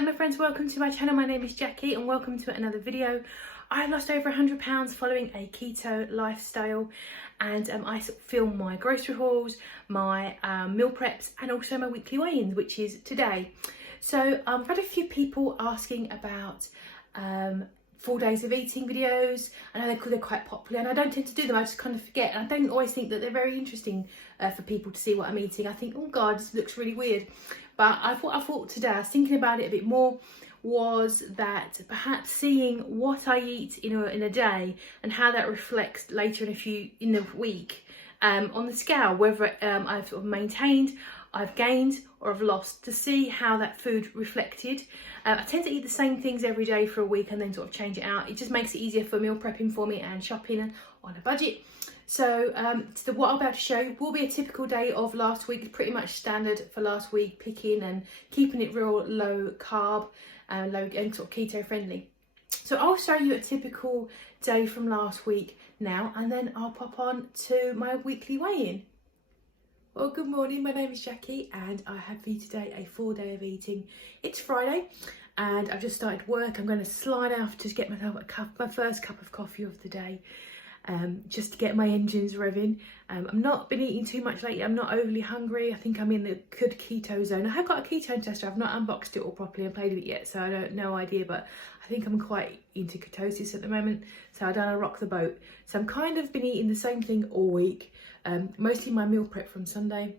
Hello my friends, welcome to my channel. My name is Jackie and welcome to another video. I lost over 100 pounds following a keto lifestyle, and I film my grocery hauls, my meal preps and also my weekly weigh-ins, which is today. So I've had a few people asking about 4 days of eating videos. I know they're quite popular and I don't tend to do them, I just kind of forget, and I don't always think that they're very interesting for people to see what I'm eating. I think, oh god, this looks really weird. But I thought today, I was thinking about it a bit more, was that perhaps seeing what I eat in a day and how that reflects later in the week on the scale, whether I've sort of maintained, I've gained or I've lost, to see how that food reflected. I tend to eat the same things every day for a week and then sort of change it out. It just makes it easier for meal prepping for me and shopping on a budget. So what I'm about to show you will be a typical day of last week, pretty much standard for last week, picking and keeping it real low carb, low and sort of keto friendly. So I'll show you a typical day from last week now, and then I'll pop on to my weekly weigh-in. Well, good morning, my name is Jackie and I have for you today a full day of eating. It's Friday and I've just started work. I'm going to slide off to get myself my first cup of coffee of the day. Just to get my engines revving. I've not been eating too much lately. I'm not overly hungry. I think I'm in the good keto zone. I have got a ketone tester. I've not unboxed it all properly and played with it yet, so I don't no idea, but I think I'm quite into ketosis at the moment, so I don't want to rock the boat. So I'm kind of been eating the same thing all week, mostly my meal prep from Sunday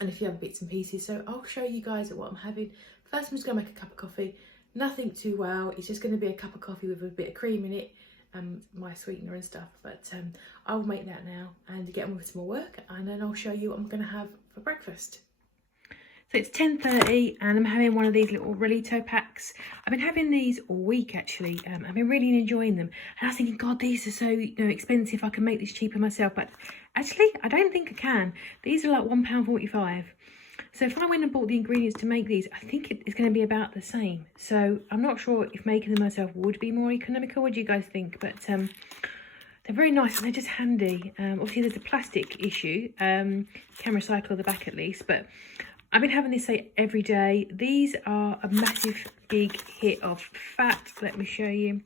and a few other bits and pieces. So I'll show you guys what I'm having. First, I'm just going to make a cup of coffee. Nothing too wow. It's just going to be a cup of coffee with a bit of cream in it. My sweetener and stuff, but I'll make that now and get on with some more work, and then I'll show you what I'm going to have for breakfast. So it's 10:30 and I'm having one of these little Relito packs. I've been having these all week actually. I've been really enjoying them, and I was thinking, god, these are so expensive, I can make this cheaper myself, but actually I don't think I can. These are like £1.45. So if I went and bought the ingredients to make these, I think it's going to be about the same. So I'm not sure if making them myself would be more economical. What do you guys think? But they're very nice and they're just handy. Obviously there's a plastic issue. Can recycle the back at least. But I've been having this every day. These are a massive big hit of fat. Let me show you.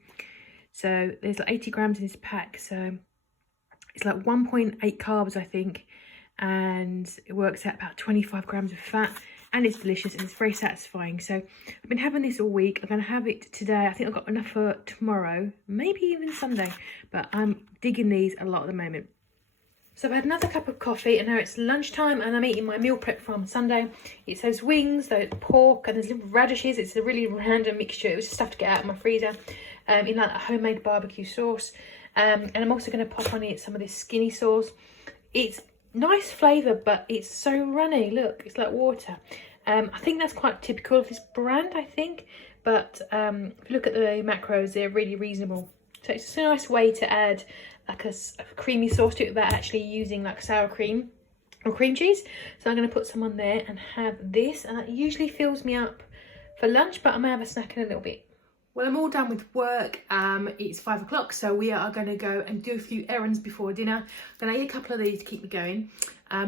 So there's like 80 grams in this pack. So it's like 1.8 carbs, I think. And it works out about 25 grams of fat, and it's delicious and it's very satisfying. So I've been having this all week. I'm going to have it today. I think I've got enough for tomorrow, maybe even Sunday, but I'm digging these a lot at the moment. So I've had another cup of coffee and now it's lunchtime and I'm eating my meal prep from Sunday. It's those wings, those pork, and there's little radishes. It's a really random mixture. It was just stuff to get out of my freezer in like a homemade barbecue sauce. And I'm also going to pop on it some of this skinny sauce. It's nice flavour, but it's so runny. Look, it's like water. I think that's quite typical of this brand, I think. But if you look at the macros, they're really reasonable. So it's just a nice way to add like a creamy sauce to it without actually using like sour cream or cream cheese. So I'm going to put some on there and have this. And that usually fills me up for lunch, but I may have a snack in a little bit. Well, I'm all done with work. It's 5 o'clock, so we are going to go and do a few errands before dinner. I'm going to eat a couple of these to keep me going.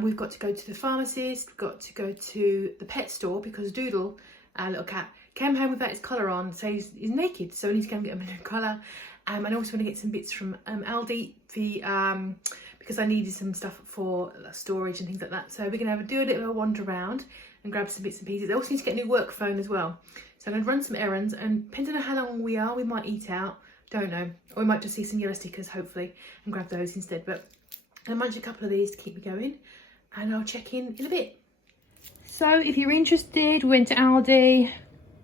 We've got to go to the pharmacist. We've got to go to the pet store because Doodle, our little cat, came home without his collar on, so he's naked. So we need to go and get him a new collar. And I also want to get some bits from Aldi because I needed some stuff for storage and things like that. So we're going to do a little bit of a wander around and grab some bits and pieces. I also need to get a new work phone as well. So I'm going to run some errands, and depending on how long we are, we might eat out, don't know. Or we might just see some yellow stickers, hopefully, and grab those instead. But I'm going to munch a couple of these to keep me going, and I'll check in a bit. So if you're interested, we went to Aldi,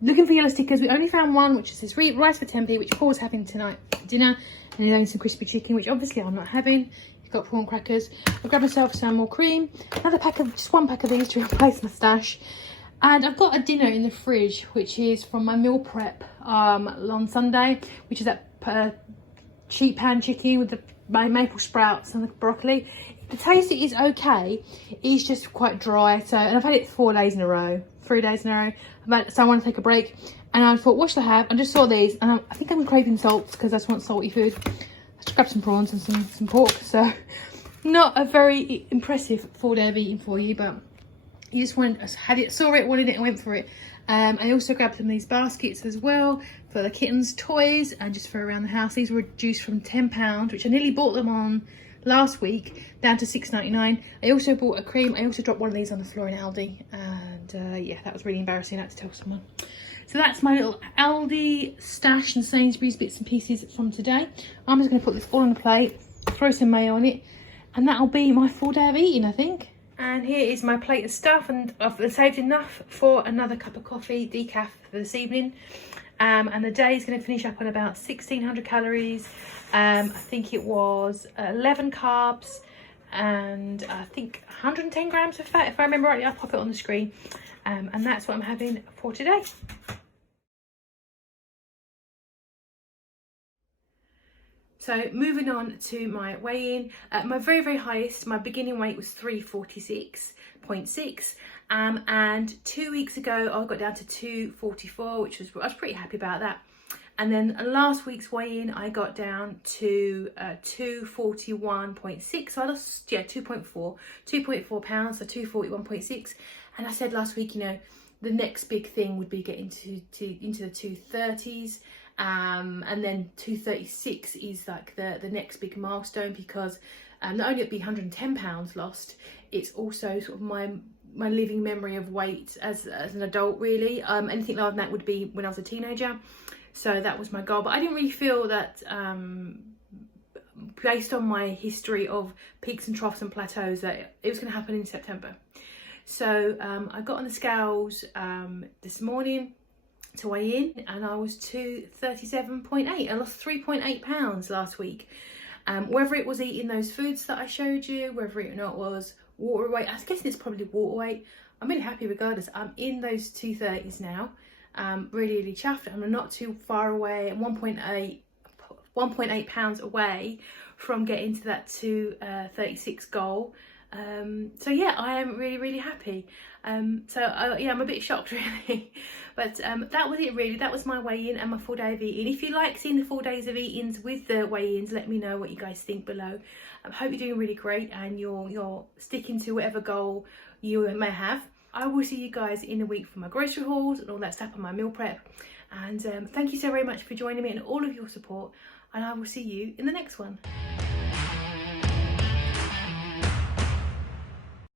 looking for yellow stickers. We only found one, which is this rice for tempeh, which Paul's having tonight for dinner, and he's having some crispy chicken, which obviously I'm not having. He's got prawn crackers. I'll grab myself some more cream, just one pack of these to replace my stash. And I've got a dinner in the fridge, which is from my meal prep on Sunday, which is that cheap pan chicken with the maple sprouts and the broccoli. The taste is okay. It's just quite dry. So, and I've had it 3 days in a row. So I want to take a break. And I thought, what should I have? I just saw these, and I think I'm craving salts because I just want salty food. I just grabbed some prawns and some pork. So, not a very impressive 4 day of eating for you, but You just saw it, wanted it, and went for it. I also grabbed some of these baskets as well for the kittens' toys and just for around the house. These were reduced from £10, which I nearly bought them on last week, down to £6.99. I also bought a cream. I also dropped one of these on the floor in Aldi, and yeah, that was really embarrassing. I had to tell someone. So that's my little Aldi stash and Sainsbury's bits and pieces from today. I'm just going to put this all on a plate, throw some mayo on it, and that'll be my full day of eating, I think. And here is my plate of stuff, and I've saved enough for another cup of coffee, decaf, for this evening. And the day is going to finish up on about 1,600 calories. I think it was 11 carbs and I think 110 grams of fat, if I remember rightly. I'll pop it on the screen. And that's what I'm having for today. So moving on to my weigh-in, my very highest, my beginning weight was 346.6, and 2 weeks ago I got down to 244, which was, I was pretty happy about that. And then last week's weigh-in I got down to 241.6, so I lost 2.4 pounds, so 241.6. And I said last week, you know, the next big thing would be getting into the 230s. And then 236 is like the next big milestone, because not only it'd be 110 pounds lost, it's also sort of my living memory of weight as an adult, really. Anything like that would be when I was a teenager. So that was my goal, but I didn't really feel that based on my history of peaks and troughs and plateaus that it was going to happen in September. So I got on the scales this morning to weigh in, and I was 237.8. I lost 3.8 pounds last week. Whether it was eating those foods that I showed you, whether it or not was water weight, I guess it's probably water weight. I'm really happy regardless. I'm in those 230s now. Really chuffed. I'm not too far away. I'm 1.8 pounds away from getting to that 236 goal. So yeah, I am really happy. Yeah, I'm a bit shocked really, but that was it really. That was my weigh-in and my full day of eating. If you like seeing the full days of eatings with the weigh-ins, let me know what you guys think below. I hope you're doing really great and you're sticking to whatever goal you may have. I will see you guys in a week for my grocery hauls and all that stuff and my meal prep. And thank you so very much for joining me and all of your support, and I will see you in the next one.